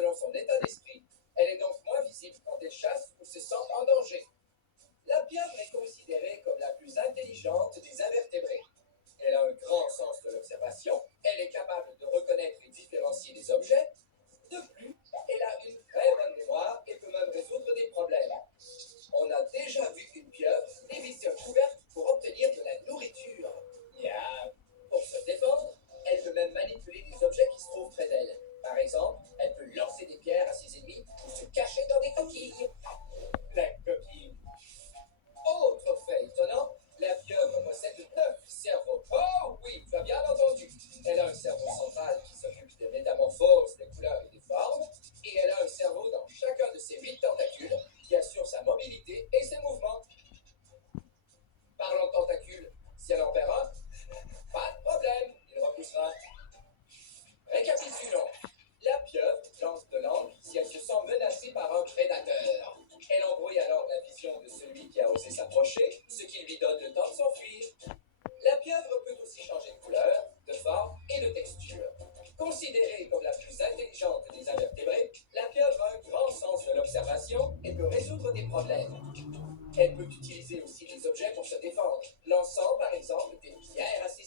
selon son état d'esprit. Elle est donc moins visible quand elle chasse ou se sent en danger. La pieuvre est considérée comme la plus intelligente des invertébrés. Elle a un grand sens de l'observation, elle est capable de reconnaître et différencier des objets. De plus, elle a une très bonne mémoire et peut même résoudre des problèmes. On a déjà vu une pieuvre dévisser une couverte pour obtenir de la nourriture. Miam. Pour se défendre, elle peut même manipuler des objets qui se trouvent près d'elle. Par exemple, elle peut lancer des pierres à ses ennemis ou se cacher dans des coquilles. La coquille. Autre fait étonnant, la pieuvre possède 9 cerveaux. Oh oui, tu as bien entendu. Elle a un cerveau central qui s'occupe des métamorphoses, des couleurs et des formes, et elle a un cerveau dans chacun de ses 8 tentacules qui assure sa mobilité et ses mouvements. Parlons de tentacules, si elle en perd un, pas de problème, il repoussera. Récapitulons. La pieuvre lance de l'encre si elle se sent menacée par un prédateur. Elle embrouille alors la vision de celui qui a osé s'approcher, ce qui lui donne le temps de s'enfuir. La pieuvre peut aussi changer de couleur, de forme et de texture. Considérée comme la plus intelligente des invertébrés, la pieuvre a un grand sens de l'observation et peut résoudre des problèmes. Elle peut utiliser aussi des objets pour se défendre, lançant par exemple des pierres à ses